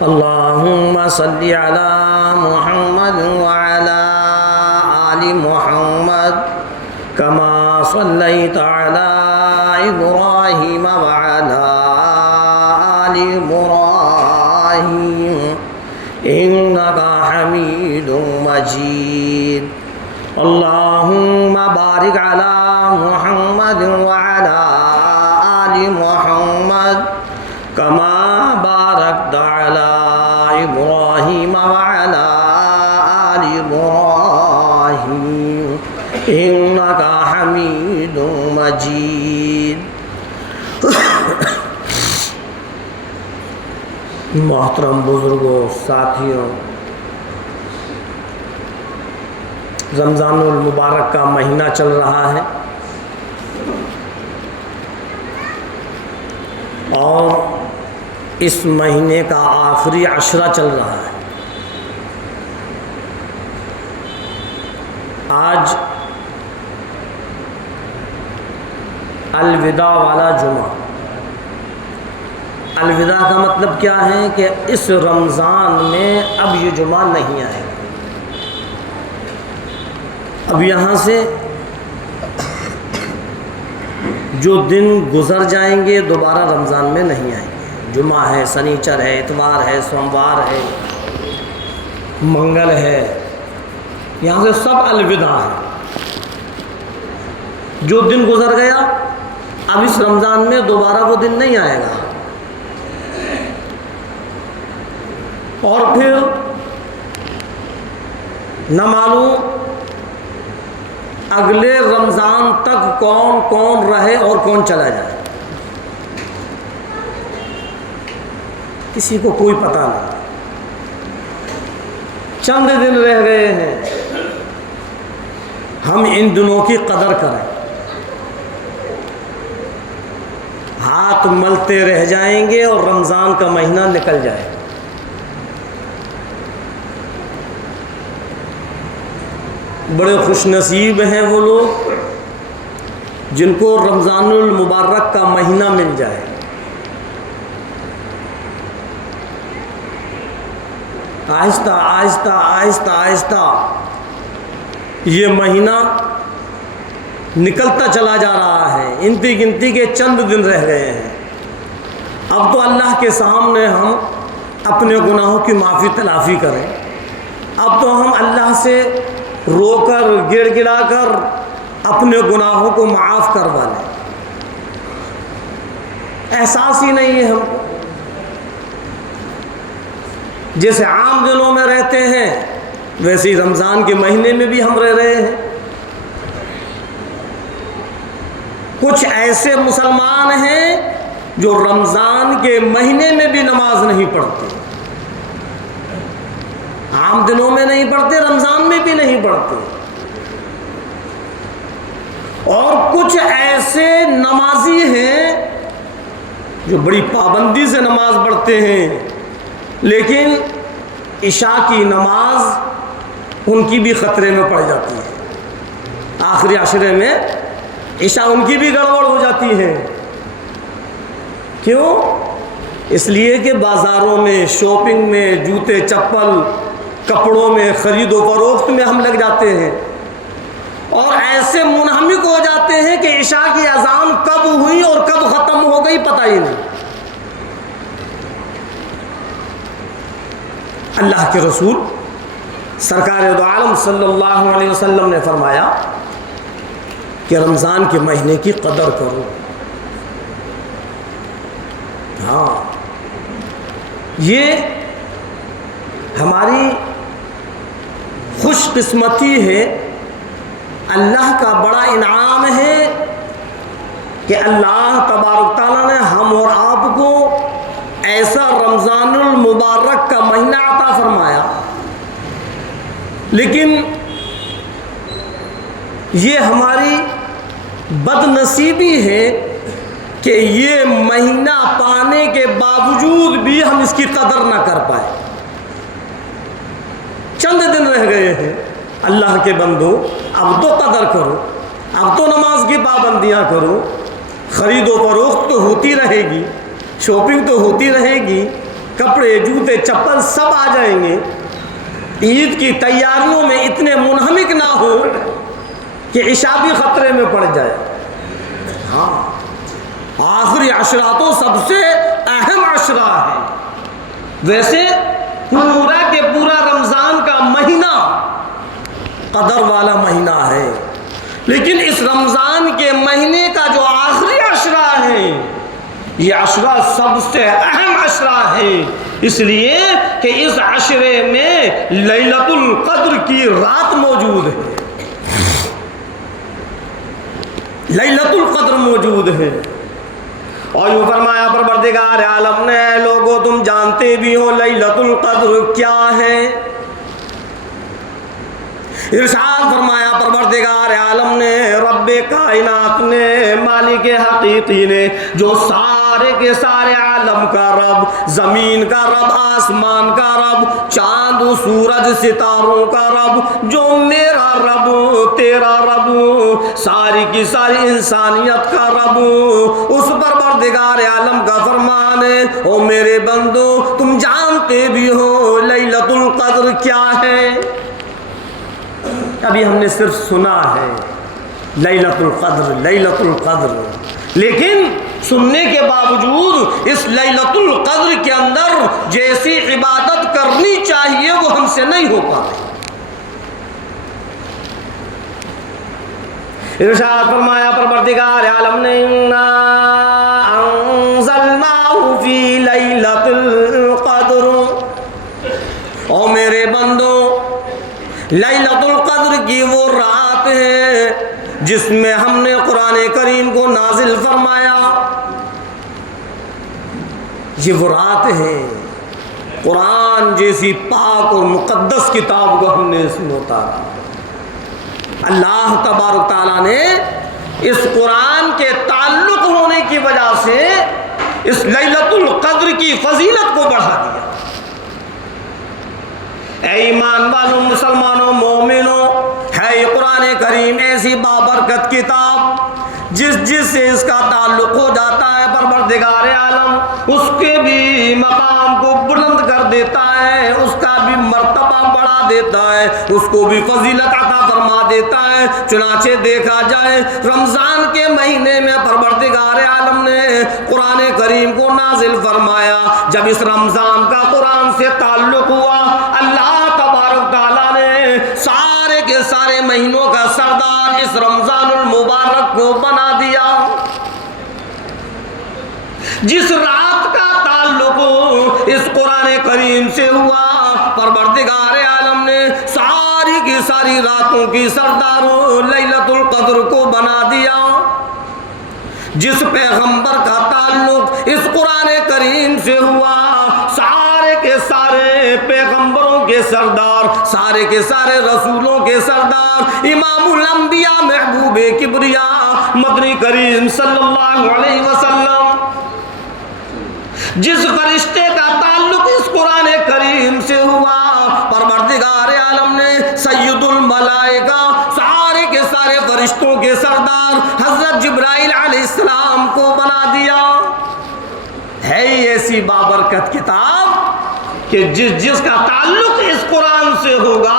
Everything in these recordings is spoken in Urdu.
اللهم صل على محمد وعلى آل محمد كما صليت على إبراهيم وعلى آل إبراهيم إنك حميد مجيد اللهم بارك على محمد وعلى آل محمد كما باركت على إبراهيم وعلى آل إبراهيم إنك حميد مجيد. محترم بزرگوں، ساتھیوں، رمضان المبارک کا مہینہ چل رہا ہے اور اس مہینے کا آخری عشرہ چل رہا ہے. آج الوداع والا جمعہ. الوداع کا مطلب کیا ہے کہ اس رمضان میں اب یہ جمعہ نہیں آئے گا. اب یہاں سے جو دن گزر جائیں گے دوبارہ رمضان میں نہیں آئیں گے. جمعہ ہے، سنیچر ہے، اتوار ہے، سوموار ہے، منگل ہے، یہاں سے سب الوداع ہے. جو دن گزر گیا اب اس رمضان میں دوبارہ وہ دن نہیں آئے گا. اور پھر نہ معلوم اگلے رمضان تک کون کون رہے اور کون چلا جائے، کسی کو کوئی پتہ نہیں. چند دن رہ گئے ہیں، ہم ان دنوں کی قدر کریں. ہاتھ ملتے رہ جائیں گے اور رمضان کا مہینہ نکل جائے گا. بڑے خوش نصیب ہیں وہ لوگ جن کو رمضان المبارک کا مہینہ مل جائے. آہستہ آہستہ آہستہ آہستہ یہ مہینہ نکلتا چلا جا رہا ہے. گنتی گنتی کے چند دن رہ گئے ہیں. اب تو اللہ کے سامنے ہم اپنے گناہوں کی معافی تلافی کریں. اب تو ہم اللہ سے رو کر گڑ گڑا کر اپنے گناہوں کو معاف کروا لیں. احساس ہی نہیں ہے ہم کو. جیسے عام دنوں میں رہتے ہیں ویسے ہی رمضان کے مہینے میں بھی ہم رہ رہے ہیں. کچھ ایسے مسلمان ہیں جو رمضان کے مہینے میں بھی نماز نہیں پڑھتے. عام دنوں میں نہیں پڑھتے، رمضان میں بھی نہیں پڑھتے. اور کچھ ایسے نمازی ہیں جو بڑی پابندی سے نماز پڑھتے ہیں، لیکن عشاء کی نماز ان کی بھی خطرے میں پڑ جاتی ہے. آخری عشرے میں عشاء ان کی بھی گڑبڑ ہو جاتی ہے. کیوں؟ اس لیے کہ بازاروں میں، شاپنگ میں، جوتے چپل، کپڑوں میں، خرید و فروخت میں ہم لگ جاتے ہیں اور ایسے منہمک ہو جاتے ہیں کہ عشاء کی اذان کب ہوئی اور کب ختم ہو گئی پتہ ہی نہیں. اللہ کے رسول سرکار دو عالم صلی اللہ علیہ وسلم نے فرمایا کہ رمضان کے مہینے کی قدر کرو. ہاں، یہ ہماری خوش قسمتی ہے، اللہ کا بڑا انعام ہے کہ اللہ تبارک تعالیٰ نے ہم اور آپ کو ایسا رمضان المبارک کا مہینہ عطا فرمایا. لیکن یہ ہماری بد نصیبی ہے کہ یہ مہینہ پانے کے باوجود بھی ہم اس کی قدر نہ کر پائے. چند دن رہ گئے ہیں. اللہ کے بندو، اب تو قدر کرو، اب تو نماز کی پابندیاں کرو. خرید و فروخت تو ہوتی رہے گی، شاپنگ تو ہوتی رہے گی، کپڑے جوتے چپل سب آ جائیں گے، عید کی تیاریوں میں اتنے منہمک نہ ہو کہ عشاء بھی خطرے میں پڑ جائے۔ ہاں، آخری عشرہ تو سب سے اہم عشرہ ہے۔ ویسے پورا کے پورا رمضان کا مہینہ قدر والا مہینہ ہے، لیکن اس رمضان کے مہینے کا جو آخری عشرہ ہے، یہ عشرہ سب سے اہم عشرہ ہے، اس لیے کہ اس عشرے میں لیلۃ القدر کی رات موجود ہے، لیلۃ القدر موجود ہے۔ اور یوں فرمایا پروردگار عالم نے، لوگوں تم جانتے بھی ہو لیلۃ القدر کیا ہے؟ ارشاد فرمایا پروردگار عالم نے، رب کائنات نے، مالک حقیقی نے، جو سارے کے سارے عالم کا رب، زمین کا رب، آسمان کا رب، چاند سورج ستاروں کا رب، جو میرا رب تیرا رب، ساری کی ساری انسانیت کا رب، اس پروردگار عالم کا فرمان ہے، او میرے بندو تم جانتے بھی ہو لیلۃ القدر کیا ہے؟ ابھی ہم نے صرف سنا ہے لیلۃ القدر، لیلۃ القدر، لیکن سننے کے باوجود اس لیلۃ القدر کے اندر جیسی عبادت کرنی چاہیے وہ ہم سے نہیں ہو پاتی۔ ارشاد فرمایا پروردگار عالم نے، انا انزلناہ فی لیلۃ القدر، او میرے بندو لیلۃ القدر کی وہ رات ہے جس میں ہم نے قرآن کریم کو نازل فرمایا۔ یہ وہ رات ہے، قرآن جیسی پاک اور مقدس کتاب کو ہم نے اس میں اتارا۔ اللہ تبارک تعالیٰ نے اس قرآن کے تعلق ہونے کی وجہ سے اس لیلۃ القدر کی فضیلت کو بڑھا دیا۔ اے ایمان والوں، مسلمانوں، مومنوں، ہے یہ قرآن کریم ایسی بابرکت کتاب جس سے اس کا تعلق ہو جاتا ہے پروردگار عالم اس کے بھی مقام کو بلند کر دیتا ہے، اس کا بھی مرتبہ بڑھا دیتا ہے، اس کو بھی فضیلت عطا فرما دیتا ہے۔ چنانچہ دیکھا جائے رمضان کے مہینے میں پروردگار عالم نے قرآن کریم کو نازل فرمایا۔ جب اس رمضان کا قرآن سے تعلق ہوا، اللہ تبارک تعالیٰ نے سارے کے سارے مہینوں کا سردار اس رمضان المبارک کو بنا دیا۔ جس رات کا تعلق اس قرآن کریم سے ہوا، پروردگار عالم نے ساری کی ساری راتوں کی سرداروں لیلۃ القدر کو بنا دیا۔ جس پیغمبر کا تعلق اس قرآن کریم سے ہوا، سارے کے سارے پیغمبروں کے سردار، سارے کے سارے رسولوں کے سردار، امام الانبیاء محبوب کبریا مدنی کریم صلی اللہ علیہ وسلم، جس فرشتے کا تعلق اس قرآن کریم سے ہوا، پروردگار عالم نے سید الملائکہ، سارے کے سارے فرشتوں کے سردار حضرت جبرائیل علیہ السلام کو بنا دیا۔ ہے ایسی بابرکت کتاب کہ جس کا تعلق اس قرآن سے ہوگا،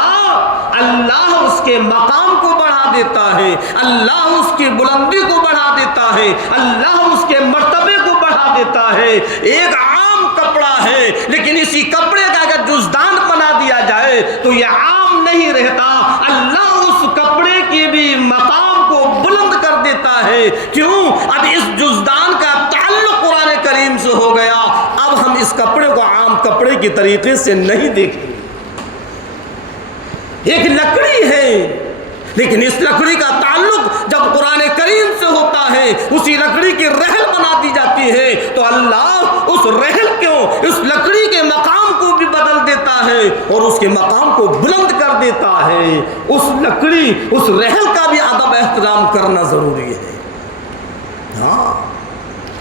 اللہ اس کے مقام کو بڑھا دیتا ہے، اللہ اس کی بلندی کو بڑھا دیتا ہے، اللہ اس کے مرتبے کو بڑھا دیتا ہے۔ ایک عام کپڑا ہے، لیکن اسی کپڑے کا اگر جزدان بنا دیا جائے تو یہ عام نہیں رہتا، اللہ اس کپڑے کے بھی مقام کو بلند کر دیتا ہے۔ کیوں؟ اب اس جزدان کا تعلق قرآن کریم سے ہو گیا، اب ہم اس کپڑے کو عام کپڑے کی طریقے سے نہیں دیکھیں گے۔ ایک لکڑی ہے، لیکن اس لکڑی کا تعلق جب قرآن کریم سے ہوتا ہے، اسی لکڑی کی رحل بنا دی جاتی ہے، تو اللہ اس رحل کو، اس لکڑی کے مقام کو بھی بدل دیتا ہے اور اس کے مقام کو بلند کر دیتا ہے۔ اس لکڑی، اس رحل کا بھی ادب احترام کرنا ضروری ہے۔ ہاں،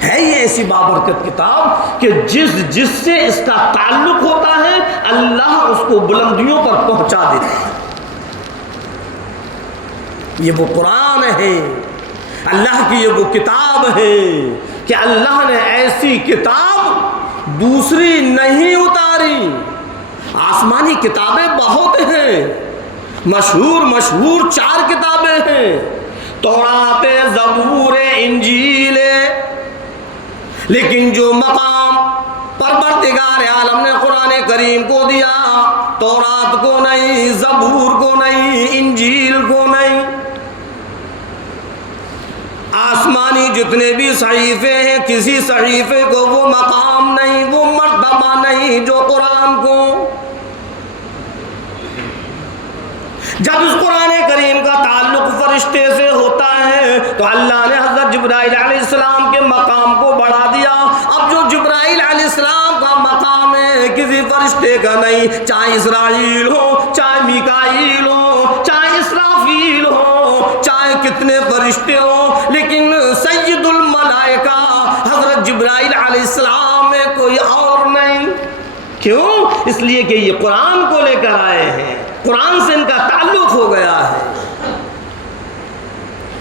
ہے یہ ایسی بابرکت کتاب کہ جس سے اس کا تعلق ہوتا ہے، اللہ اس کو بلندیوں پر پہنچا دیتا ہے۔ یہ وہ قرآن ہے، اللہ کی یہ وہ کتاب ہے کہ اللہ نے ایسی کتاب دوسری نہیں اتاری. آسمانی کتابیں بہت ہیں، مشہور 4 کتابیں ہیں، تورات، زبور، انجیل. لیکن جو مقام پروردگار عالم نے قرآن کریم کو دیا، تورات کو نہیں، زبور کو نہیں، انجیل کو نہیں. آسمانی جتنے بھی صحیفے ہیں، کسی صحیفے کو وہ مقام نہیں، وہ مرتبہ نہیں جو قرآن کو. جب اس قرآن کریم کا تعلق فرشتے سے ہوتا ہے تو اللہ نے حضرت جبرائیل علیہ السلام کے مقام کو بڑھا دیا. اب جو جبرائیل علیہ السلام کا مقام ہے کسی فرشتے کا نہیں، چاہے اسرائیل ہو، چاہے میکائیل ہو، چاہے اسرافیل ہو، چاہے کتنے فرشتے ہوں، لیکن سید الملائکہ حضرت جبرائیل علیہ السلام میں کوئی اور نہیں. کیوں؟ اس لیے کہ یہ قرآن کو لے کر آئے ہیں، قرآن سے ان کا تعلق ہو گیا ہے.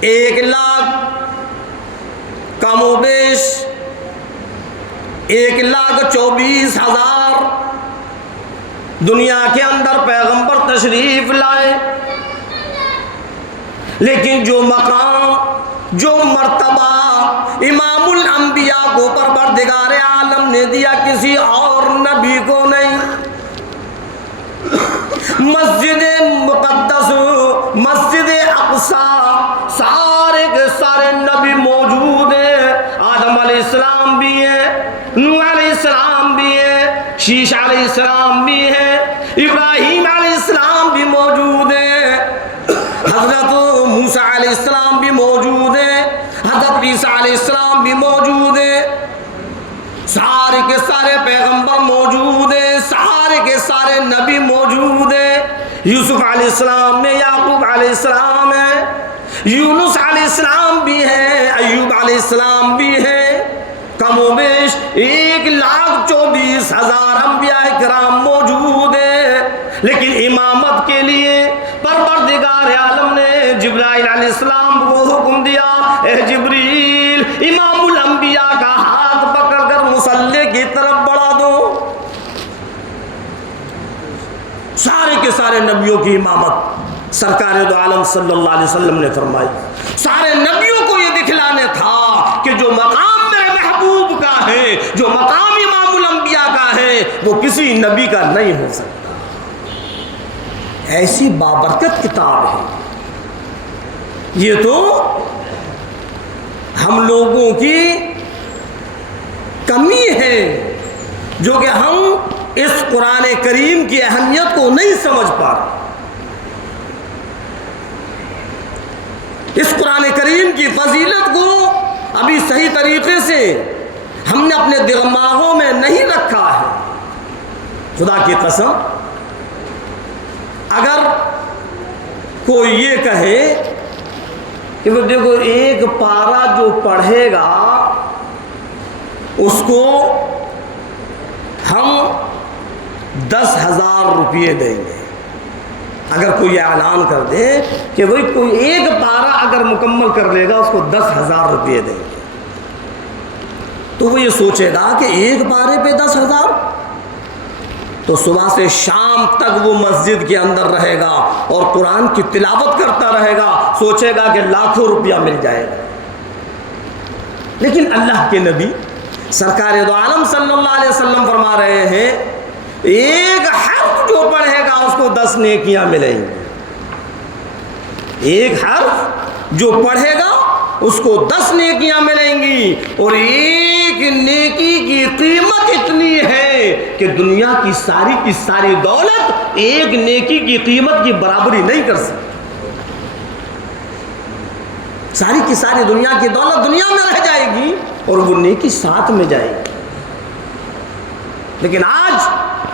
1 لاکھ کم و بیش 1,24,000 دنیا کے اندر پیغمبر تشریف لائے، لیکن جو مقام، جو مرتبہ امام الانبیاء کو پروردگار عالم نے دیا کسی اور نبی کو نہیں. مسجد مقدس، مسجد اقصی، سارے کے سارے نبی موجود ہیں. آدم علیہ السلام بھی ہیں، نوح علیہ السلام بھی ہیں، شیش علیہ السلام بھی ہیں، ابراہیم علیہ السلام بھی موجود ہیں، حضرت موسیٰ علیہ السلام بھی موجود ہیں، حضرت عیسیٰ علیہ السلام بھی موجود ہیں. سارے کے سارے پیغمبر موجود ہیں، سارے کے سارے نبی موجود ہیں. یوسف علیہ السلام میں، یعقوب علیہ السلام ہے، یونس علیہ السلام بھی ہیں، ایوب علیہ السلام بھی ہیں. کم و بیش 1,24,000 انبیاء کرام موجود ہیں. لیکن امامت کے لیے پروردگار عالم نے جبرائیل علیہ السلام کو حکم دیا، اے جبریل امام الانبیاء کا ہاتھ پکڑ کر مصلی کی طرف بڑھا دو. سارے کے سارے نبیوں کی امامت سرکار دو عالم صلی اللہ علیہ وسلم نے فرمائی. سارے نبیوں کو یہ دکھلانے تھا کہ جو مقام میرے محبوب کا ہے، جو مقام امام الانبیاء کا ہے، وہ کسی نبی کا نہیں ہو سکتا. ایسی بابرکت کتاب ہے. یہ تو ہم لوگوں کی کمی ہے جو کہ ہم اس قرآن کریم کی اہمیت کو نہیں سمجھ پا رہے. اس قرآن کریم کی فضیلت کو ابھی صحیح طریقے سے ہم نے اپنے دماغوں میں نہیں رکھا ہے. خدا کی قسم، اگر کوئی یہ کہے کہ وہ دیکھو ایک پارہ جو پڑھے گا اس کو ہم 10,000 روپیے دیں گے، اگر کوئی اعلان کر دے کہ بھئی کوئی ایک پارہ اگر مکمل کر لے گا اس کو 10,000 روپیے دیں گے، تو وہ یہ سوچے گا کہ ایک پارے پہ 10,000، تو صبح سے شام تک وہ مسجد کے اندر رہے گا اور قرآن کی تلاوت کرتا رہے گا، سوچے گا کہ لاکھوں روپیہ مل جائے گا. لیکن اللہ کے نبی سرکار دو عالم صلی اللہ علیہ وسلم فرما رہے ہیں ایک حرف جو پڑھے گا اس کو 10 نیکیاں ملیں گی. ایک حرف جو پڑھے گا اس کو 10 نیکیاں ملیں گی، اور ایک نیکی کی قیمت اتنی ہے کہ دنیا کی ساری دولت ایک نیکی کی قیمت کی برابری نہیں کر سکتی. ساری کی ساری دنیا کی دولت دنیا میں رہ جائے گی اور وہ نیکی ساتھ میں جائے گی. لیکن آج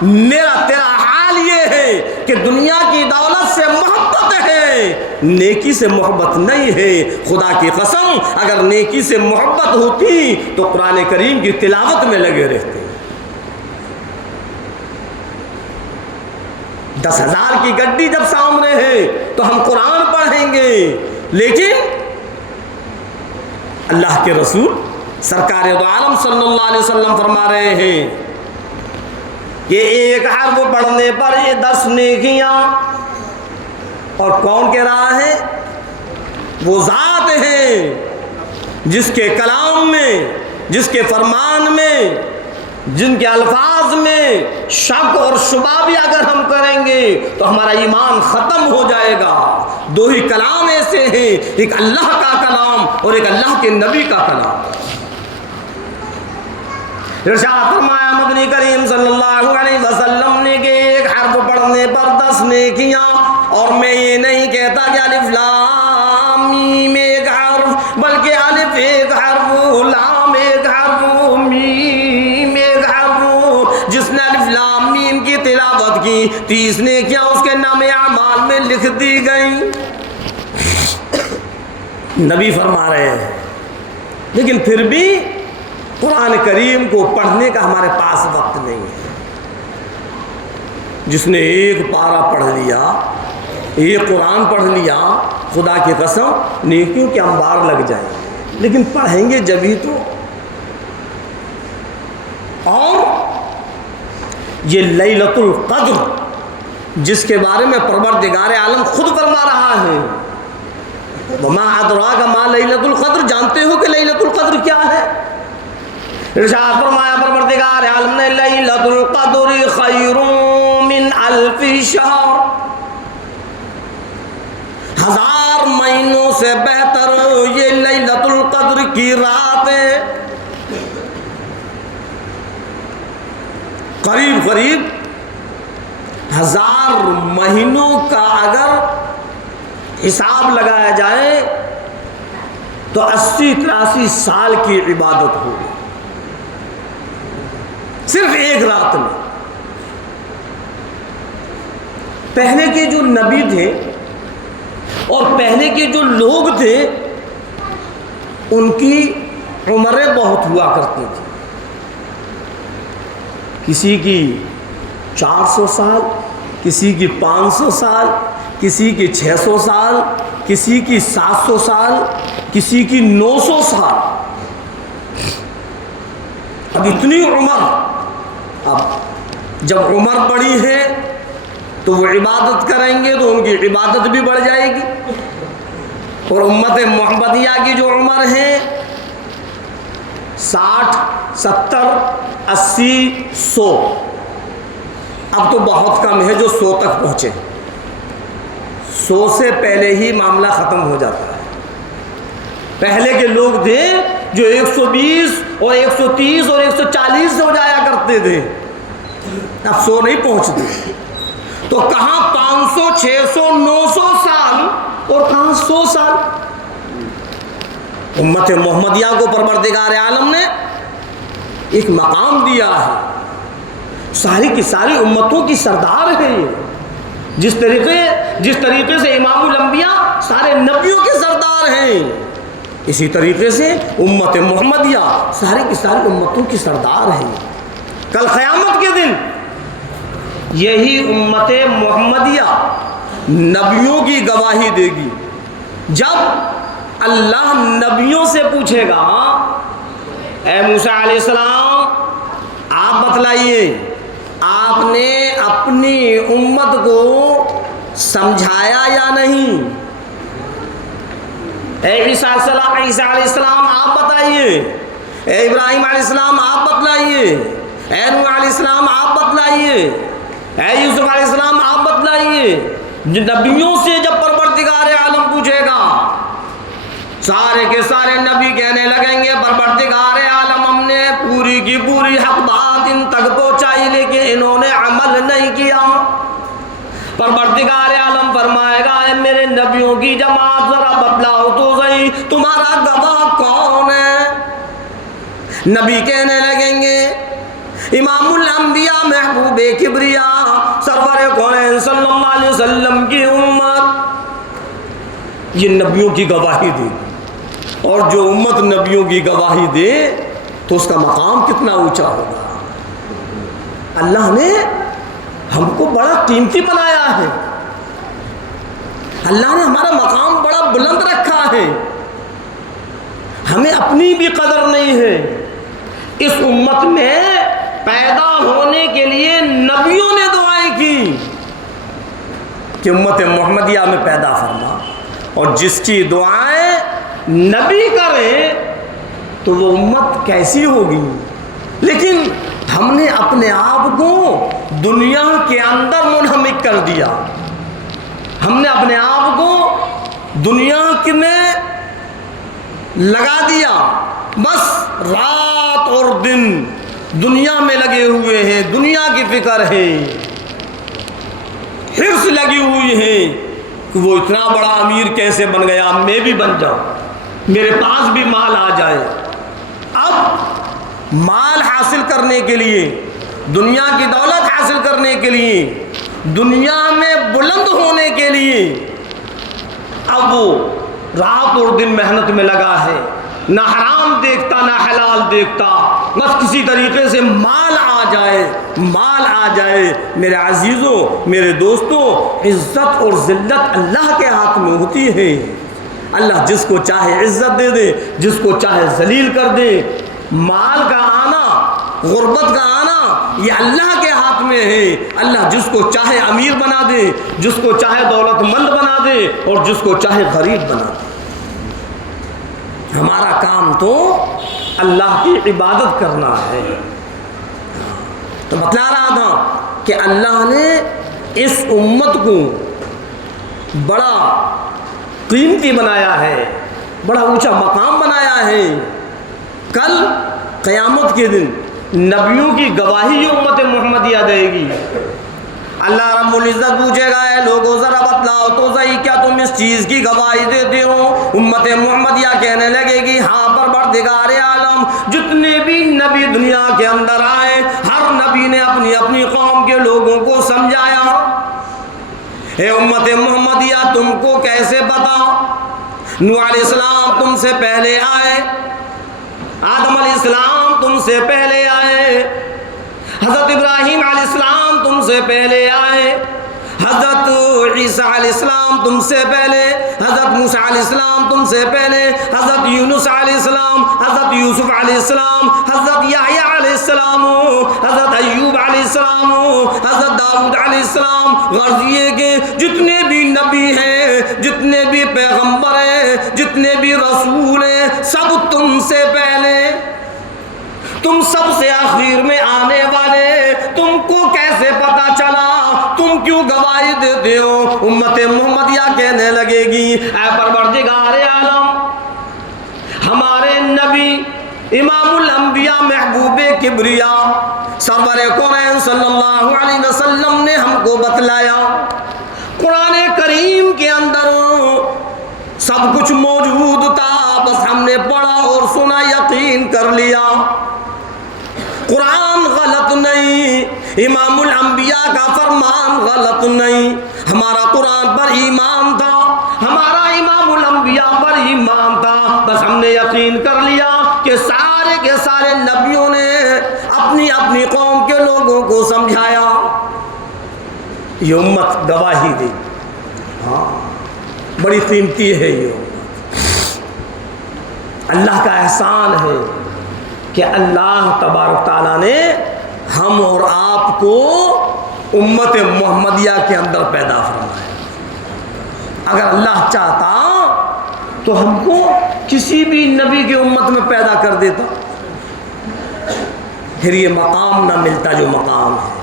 میرا تیرا حال یہ ہے کہ دنیا کی دولت سے محبت ہے، نیکی سے محبت نہیں ہے. خدا کی قسم اگر نیکی سے محبت ہوتی تو قرآن کریم کی تلاوت میں لگے رہتے. 10,000 کی گڈی جب سامنے ہے تو ہم قرآن پڑھیں گے، لیکن اللہ کے رسول سرکار دو عالم صلی اللہ علیہ وسلم فرما رہے ہیں کہ ایک حرف پڑھنے پر یہ 10 نیکیاں. اور کون کہہ رہا ہے؟ وہ ذات ہے جس کے کلام میں، جس کے فرمان میں، جن کے الفاظ میں شک اور شبہ بھی اگر ہم کریں گے تو ہمارا ایمان ختم ہو جائے گا. 2 ہی کلام ایسے ہیں، ایک اللہ کا کلام اور ایک اللہ کے نبی کا کلام. ارشاد فرمایا مدنی کریم صلی اللہ علیہ وسلم نے کہ ایک حرف پڑھنے پر 10 نیکیاں. اور میں یہ نہیں کہتا کہ الف لام میم ایک حرف، بلکہ الف ایک حرف، لام ایک حرف، میم ایک حرف. جس نے الف لام میم کی تلاوت کی 30 نیکیاں اس کے نام اعمال میں لکھ دی گئیں. نبی فرما رہے ہیں. لیکن پھر بھی قرآن کریم کو پڑھنے کا ہمارے پاس وقت نہیں ہے. جس نے ایک پارہ پڑھ لیا، ایک قرآن پڑھ لیا، خدا کی قسم نیکیوں کے انبار لگ جائیں. لیکن پڑھیں گے جبھی تو. اور یہ لیلۃ القدر جس کے بارے میں پروردگار عالم خود فرما رہا ہے، وما ادراک ما لیلۃ القدر، جانتے ہو کہ لیلۃ القدر کیا ہے؟ ارشاد فرمایا پروردگار عالم نے لیلۃ القدر خیر من 1000 شہر، 1000 مہینوں سے بہتر یہ لیلۃ القدر کی رات ہے. قریب قریب 1000 مہینوں کا اگر حساب لگایا جائے تو 80-83 سال کی عبادت ہوگی صرف ایک رات میں. پہلے کے جو نبی تھے اور پہلے کے جو لوگ تھے ان کی عمریں بہت ہوا کرتی تھی. کسی کی 400 سال، کسی کی 500 سال، کسی کی 600 سال، کسی کی 700 سال، کسی کی 900 سال. اب اتنی عمر، اب جب عمر بڑی ہے تو وہ عبادت کریں گے تو ان کی عبادت بھی بڑھ جائے گی. اور امت محمدیہ کی جو عمر ہے 60 70 80 100، اب تو بہت کم ہے جو 100 تک پہنچے. 100 سے پہلے ہی معاملہ ختم ہو جاتا ہے. پہلے کے لوگ تھے جو 120 اور 130 اور 140 ہو جایا کرتے تھے، اب 100 نہیں پہنچتے. تو کہاں 500 600 900 سال اور کہاں 100 سال. امت محمدیہ کو پروردگار عالم نے ایک مقام دیا ہے، ساری کی ساری امتوں کی سردار ہے یہ. جس طریقے سے امام الانبیاء سارے نبیوں کے سردار ہیں، اسی طریقے سے امت محمدیہ ساری کی ساری امتوں کی سردار ہے. کل قیامت کے دن یہی امت محمدیہ نبیوں کی گواہی دے گی. جب اللہ نبیوں سے پوچھے گا اے موسیٰ علیہ السلام آپ بتلائیے آپ نے اپنی امت کو سمجھایا یا نہیں؟ اے عیسیٰ علیہ السلام آپ بتائیے، اے ابراہیم علیہ السلام آپ بتلائیے، اے نوح علیہ السلام آپ بتلائیے، اے یوسف علیہ السلام آپ بتلائیے. نبیوں سے جب پروردگار عالم پوچھے گا سارے کے سارے نبی کہنے لگیں گے پروردگار عالم ہم نے پوری کی پوری حق بات ان تک پہنچائی لیکن انہوں نے عمل نہیں کیا. پروردگار عالم فرمائے گا اے میرے نبیوں کی جماعت ذرا بتلاؤ تو صحیح تمہارا گواہ کون ہے؟ نبی کہنے لگیں گے امام الانبیاء محبوب کبریا سرور کونین صلی اللہ علیہ وسلم کی امت یہ نبیوں کی گواہی دے. اور جو امت نبیوں کی گواہی دے تو اس کا مقام کتنا اونچا ہوگا. اللہ نے ہم کو بڑا قیمتی بنایا ہے، اللہ نے ہمارا مقام بڑا بلند رکھا ہے. ہمیں اپنی بھی قدر نہیں ہے. اس امت میں پیدا ہونے کے لیے نبیوں نے دعائیں کی کہ امت محمدیہ میں پیدا فرما، اور جس کی دعائیں نبی کریں تو وہ امت کیسی ہوگی؟ لیکن ہم نے اپنے آپ کو دنیا کے اندر منہمک کر دیا، ہم نے اپنے آپ کو دنیا میں لگا دیا، بس رات اور دن دنیا میں لگے ہوئے ہیں، دنیا کی فکر ہے، حرص لگی ہوئی ہے کہ وہ اتنا بڑا امیر کیسے بن گیا، میں بھی بن جاؤں، میرے پاس بھی مال آ جائے۔ اب مال حاصل کرنے کے لیے، دنیا کی دولت حاصل کرنے کے لیے، دنیا میں بلند ہونے کے لیے اب وہ رات اور دن محنت میں لگا ہے، نہ حرام دیکھتا نہ حلال دیکھتا، بس کسی طریقے سے مال آ جائے، مال آ جائے۔ میرے عزیزوں، میرے دوستوں، عزت اور ذلت اللہ کے ہاتھ میں ہوتی ہے۔ اللہ جس کو چاہے عزت دے دے، جس کو چاہے ذلیل کر دے۔ مال کا آنا، غربت کا آنا، یہ اللہ کے ہاتھ میں ہے۔ اللہ جس کو چاہے امیر بنا دے، جس کو چاہے دولت مند بنا دے، اور جس کو چاہے غریب بنا دے۔ ہمارا کام تو اللہ کی عبادت کرنا ہے۔ تو بتلا رہا تھا کہ اللہ نے اس امت کو بڑا قیمتی بنایا ہے، بڑا اونچا مقام بنایا ہے۔ کل قیامت کے دن نبیوں کی گواہی یہ امت محمدیہ دے گی۔ اللہ رب العزت پوچھے گا، اے لوگوں ذرا بتلاؤ تو صحیح، کیا تم اس چیز کی گواہی دیتے ہو؟ امت محمدیہ کہنے لگے گی، ہاں پروردگار عالم، جتنے بھی نبی دنیا کے اندر آئے، ہر نبی نے اپنی اپنی قوم کے لوگوں کو سمجھایا۔ اے امت محمدیہ، تم کو کیسے پتا؟ نوح علیہ السلام تم سے پہلے آئے، آدم علیہ السلام تم سے پہلے آئے، حضرت ابراہیم علیہ السلام تم سے پہلے آئے، حضرت عیسیٰ علیہ السلام تم سے پہلے، حضرت موسیٰ علیہ السلام تم سے پہلے، حضرت یونس علیہ السلام، حضرت یوسف علیہ السلام، حضرت یحییٰ علیہ السلام، حضرت ایوب علیہ السلام، حضرت داؤد علیہ السلام۔ غرض یہ کہ جتنے بھی نبی ہیں، جتنے بھی پیغمبر ہیں، جتنے بھی رسول ہیں، سب تم سے پہلے، تم سب سے آخر میں آنے والے، تم کو کیسے پتا چلا؟ تم کیوں گواہی دیتے ہو؟ امت محمدیہ کہنے لگے گی، اے پروردگار عالم، ہمارے نبی امام الانبیاء محبوب کبریا سرور قرآن صلی اللہ علیہ وسلم نے ہم کو بتلایا، قرآن کریم کے اندر سب کچھ موجود تھا، بس ہم نے پڑھا اور سنا، یقین کر لیا۔ قرآن غلط نہیں، امام الانبیاء کا فرمان غلط نہیں، ہمارا قرآن پر ایمان تھا، ہمارا امام الانبیاء پر ایمان تھا، بس ہم نے یقین کر لیا کہ سارے کے سارے نبیوں نے اپنی اپنی قوم کے لوگوں کو سمجھایا۔ یہ امت گواہی دی، ہاں بڑی قیمتی ہے یہ امت۔ اللہ کا احسان ہے کہ اللہ تبارک تعالیٰ نے ہم اور آپ کو امت محمدیہ کے اندر پیدا فرمایا۔ اگر اللہ چاہتا تو ہم کو کسی بھی نبی کی امت میں پیدا کر دیتا، پھر یہ مقام نہ ملتا جو مقام ہے۔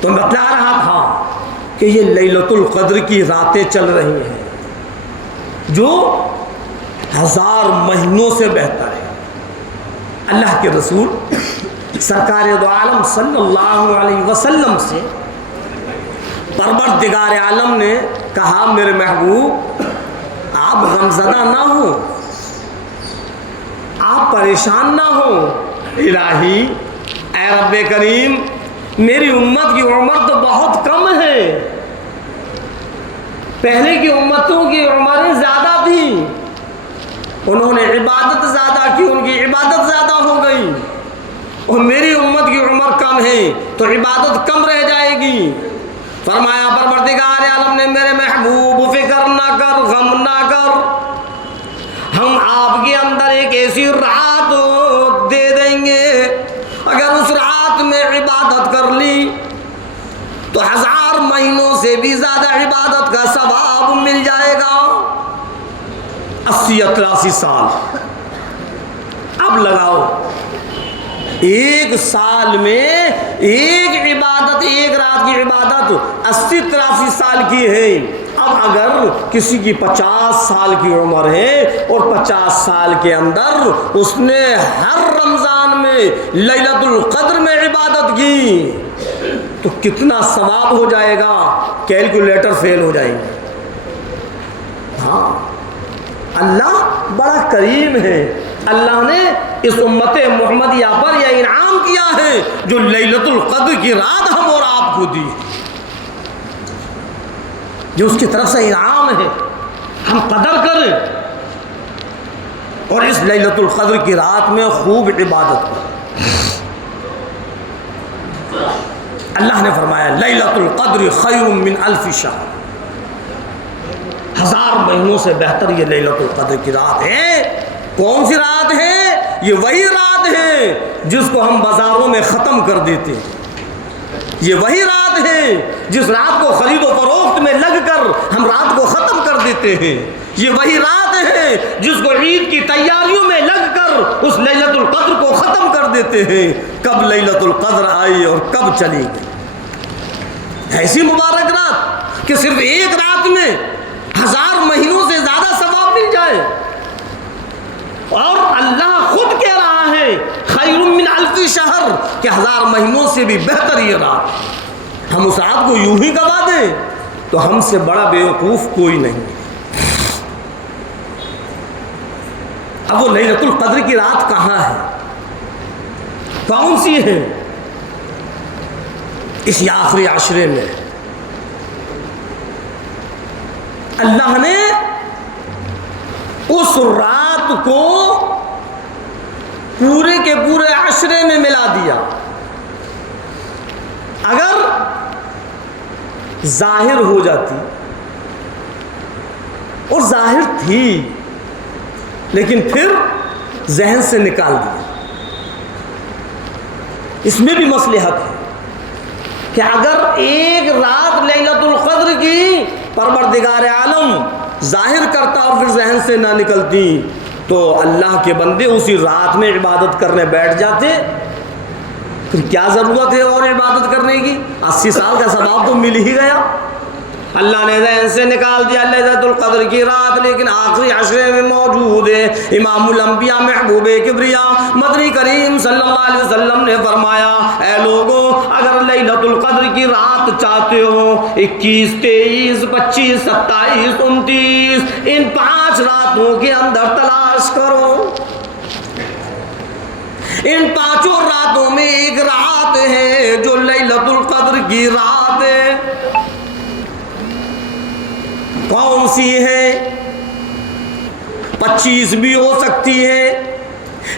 تو میں بتلا رہا تھا کہ یہ لیلۃ القدر کی راتیں چل رہی ہیں جو 1000 مہینوں سے بہتر ہے۔ اللہ کے رسول سرکار دو عالم صلی اللہ علیہ وسلم سے پروردگار عالم نے کہا، میرے محبوب آپ غمزدہ نہ ہو، آپ پریشان نہ ہو، الہی اے رب کریم، میری امت کی عمر تو بہت کم ہے، پہلے کی امتوں کی عمریں زیادہ تھیں، انہوں نے عبادت زیادہ کی، ان کی عبادت زیادہ ہو گئی، اور میری امت کی عمر کم ہے تو عبادت کم رہ جائے گی۔ فرمایا پروردگار عالم نے، میرے محبوب فکر نہ کر، غم نہ کر، ہم آپ کے اندر ایک ایسی رات دے دیں گے، اگر اس رات میں عبادت کر لی تو 1000 مہینوں سے بھی زیادہ عبادت کا ثواب مل جائے گا۔ 80-83 سال اب لگاؤ، ایک سال میں ایک عبادت، ایک رات کی عبادت 80-83 سال کی ہے۔ اب اگر کسی کی 50 سال کی عمر ہے اور 50 سال کے اندر اس نے ہر رمضان میں لیلۃ القدر میں عبادت کی تو کتنا ثواب ہو جائے گا؟ کیلکولیٹر فیل ہو جائیں گے۔ ہاں، اللہ بڑا کریم ہے، اللہ نے اس امت محمدیہ پر یہ انعام کیا ہے جو لیلۃ القدر کی رات ہم اور آپ کو دی، جو اس کی طرف سے انعام ہے، ہم قدر کریں اور اس لیلۃ القدر کی رات میں خوب عبادت کریں۔ اللہ نے فرمایا لیلۃ القدر خیر من 1000 شہر، 1000 مہینوں سے بہتر یہ لیلۃ القدر کی رات ہے۔ کون سی رات ہے؟ یہ وہی رات ہے جس کو ہم بازاروں میں ختم کر دیتے ہیں، یہ وہی رات ہے جس رات کو خرید و فروخت میں لگ کر ہم رات کو ختم کر دیتے ہیں، یہ وہی رات ہے جس کو عید کی تیاریوں میں لگ کر اس لیلۃ القدر کو ختم کر دیتے ہیں۔ کب لیلۃ القدر آئی اور کب چلی گئی؟ ایسی مبارک رات کہ صرف ایک رات میں 1000 مہینوں سے زیادہ ثواب مل جائے، اور اللہ خود کہہ رہا ہے خیر من 1000 شہر کہ 1000 مہینوں سے بھی بہتر یہ رات۔ ہم اس رات کو یوں ہی گوا دیں تو ہم سے بڑا بیوقوف کوئی نہیں۔ اب وہ لیلۃ القدر کی رات کہاں ہے؟ کون سی ہے؟ اس آخری عشرے میں اللہ نے اس رات کو پورے کے پورے عشرے میں ملا دیا۔ اگر ظاہر ہو جاتی، اور ظاہر تھی لیکن پھر ذہن سے نکال دیا، اس میں بھی مصلحت ہے کہ اگر ایک رات لیلۃ القدر کی پروردگار عالم ظاہر کرتا اور پھر ذہن سے نہ نکلتی تو اللہ کے بندے اسی رات میں عبادت کرنے بیٹھ جاتے، پھر کیا ضرورت ہے اور عبادت کرنے کی؟ 80 سال کا ثواب تو مل ہی گیا۔ اللہ نے ذہن سے نکال دیا لیلۃ القدر کی رات، لیکن آخری عشرے میں موجود ہے۔ امام الانبیاء محبوب کبریا مدنی کریم صلی اللہ علیہ وسلم نے فرمایا، اے لوگوں، اگر لیلۃ القدر کی رات چاہتے ہو 21، 23، 25، 27، 29 ان 5 راتوں کے اندر تلاش کرو۔ ان 5 راتوں میں ایک رات ہے جو لیلۃ القدر کی رات ہے۔ کون سی ہے؟ 25 بھی ہو سکتی ہے،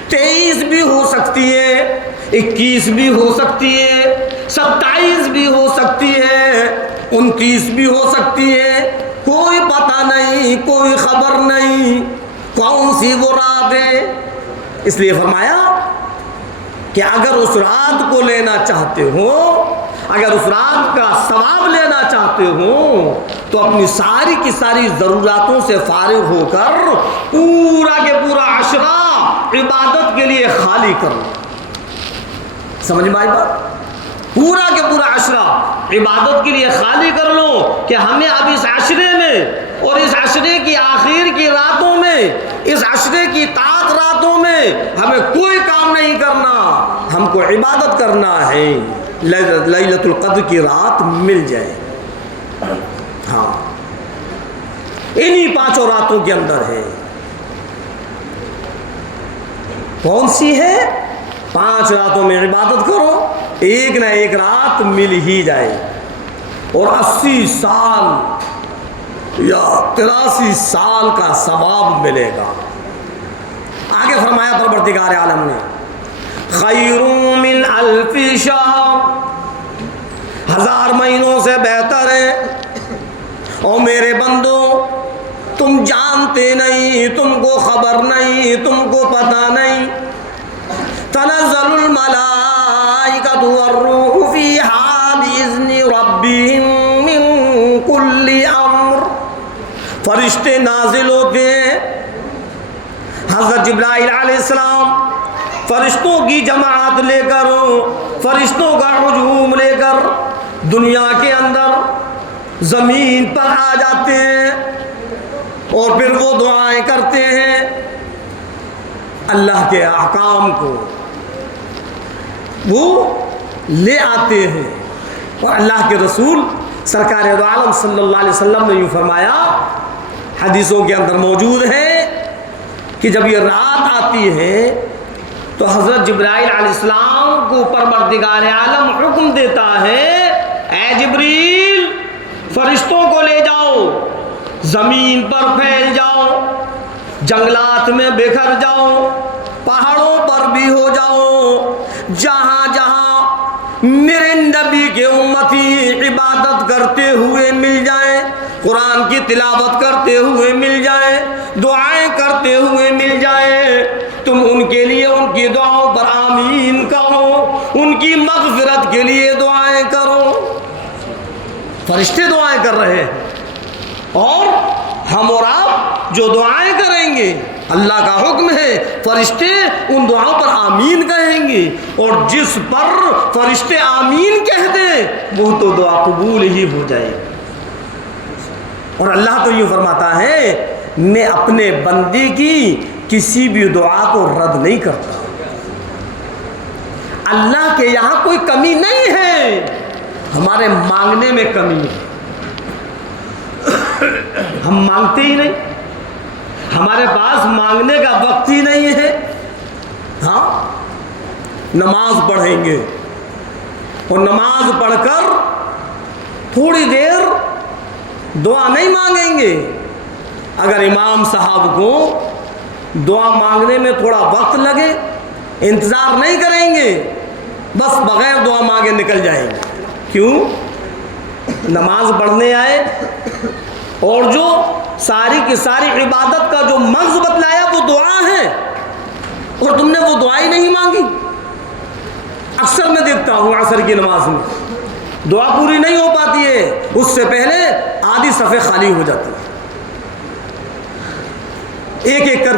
23 بھی ہو سکتی ہے، 21 بھی ہو سکتی ہے، 27 بھی ہو سکتی ہے، 29 بھی ہو سکتی ہے، کوئی پتہ نہیں، کوئی خبر نہیں کون سی وہ رات ہے۔ اس لیے فرمایا کہ اگر اس رات کو لینا چاہتے ہو، اگر اس رات کا ثواب لینا چاہتے ہو تو اپنی ساری کی ساری ضرورتوں سے فارغ ہو کر پورا کے پورا عشرہ عبادت کے لیے خالی کر لو۔ سمجھ میں آئی بات؟ پورا کے پورا عشرہ عبادت کے لیے خالی کر لو کہ ہمیں اب اس عشرے میں اور اس عشرے کی آخر کی راتوں میں، اس عشرے کی طاق راتوں میں ہمیں کوئی کام نہیں کرنا، ہم کو عبادت کرنا ہے، لیلۃ القدر کی رات مل جائے۔ ہاں، انہی 5 راتوں کے اندر ہے۔ کون سی ہے؟ 5 راتوں میں عبادت کرو، ایک نہ ایک رات مل ہی جائے، اور 80 سال یا 83 سال کا ثواب ملے گا۔ آگے فرمایا پروردگار عالم نے خیر من 1000 شہر، 1000 مہینوں سے بہتر ہے۔ اور میرے بندو، تم جانتے نہیں، تم کو خبر نہیں، تم کو پتہ نہیں. تنزل الملائکۃ والروح فیہا بإذن ربہم من کل امر. فرشتے نازل ہوتے ہیں. حضرت جبرائیل علیہ السلام فرشتوں کی جماعت لے کر، فرشتوں کا ہجوم لے کر دنیا کے اندر زمین پر آ جاتے ہیں اور پھر وہ دعائیں کرتے ہیں. اللہ کے احکام کو وہ لے آتے ہیں. اور اللہ کے رسول سرکار دو عالم صلی اللہ علیہ وسلم نے یوں فرمایا، حدیثوں کے اندر موجود ہے کہ جب یہ رات آتی ہے تو حضرت جبرائیل علیہ السلام کو پروردگار عالم حکم دیتا ہے، اے جبریل فرشتوں کو لے جاؤ، زمین پر پھیل جاؤ، جنگلات میں بکھر جاؤ، پہاڑوں پر بھی ہو جاؤ، جہاں جہاں میرے نبی کے امتی عبادت کرتے ہوئے مل جائیں، قرآن کی تلاوت کرتے ہوئے مل جائیں، دعائیں کرتے ہوئے مل جائیں، تم ان کے لیے ان کی دعاؤں پر آمین کہو، ان کی مغفرت کے لیے دعائیں کرو. فرشتے دعائیں کر رہے ہیں اور ہم اور آپ جو دعائیں کریں گے، اللہ کا حکم ہے فرشتے ان دعاؤں پر آمین کہیں گے، اور جس پر فرشتے آمین کہہ دیں وہ تو دعا قبول ہی ہو جائے. اور اللہ تو یوں فرماتا ہے، میں اپنے بندے کی کسی بھی دعا کو رد نہیں کرتا. اللہ کے یہاں کوئی کمی نہیں ہے، ہمارے مانگنے میں کمی ہے. ہم مانگتے ہی نہیں، ہمارے پاس مانگنے کا وقت ہی نہیں ہے. ہاں نماز پڑھیں گے اور نماز پڑھ کر تھوڑی دیر دعا نہیں مانگیں گے. اگر امام صاحب کو دعا مانگنے میں تھوڑا وقت لگے، انتظار نہیں کریں گے، بس بغیر دعا مانگے نکل جائیں گے. کیوں؟ نماز پڑھنے آئے اور جو ساری کی ساری عبادت کا جو مغز بتلایا وہ دعا ہے، اور تم نے وہ دعا ہی نہیں مانگی. اکثر میں دیکھتا ہوں عصر کی نماز میں دعا پوری نہیں ہو پاتی ہے، اس سے پہلے آدھی صفحے خالی ہو جاتی ہے. ایک ایک کر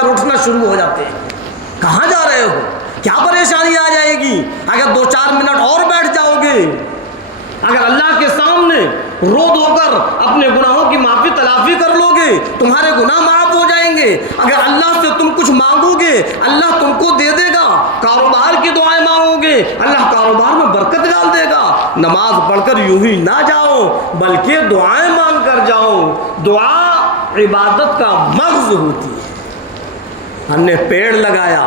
اٹھنا شروع ہو جاتے ہیں. کہاں جا رہے ہو؟ کیا پریشانی آ جائے گی اگر 2-4 منٹ اور بیٹھ جاؤ گے؟ اگر اللہ کے سامنے رو دھو کر اپنے گناہوں کی معافی تلافی کر لو گے، تمہارے گناہ معاف ہو جائیں گے. اگر اللہ سے تم کچھ مانگو گے، اللہ تم کو دے دے گا. کاروبار کی دعائیں مانگو گے، اللہ کاروبار میں برکت ڈال دے گا. نماز پڑھ کر یوں ہی نہ جاؤ، بلکہ دعائیں مانگ کر جاؤ. دعا عبادت کا مغز ہوتی ہے. ہم نے پیڑ لگایا،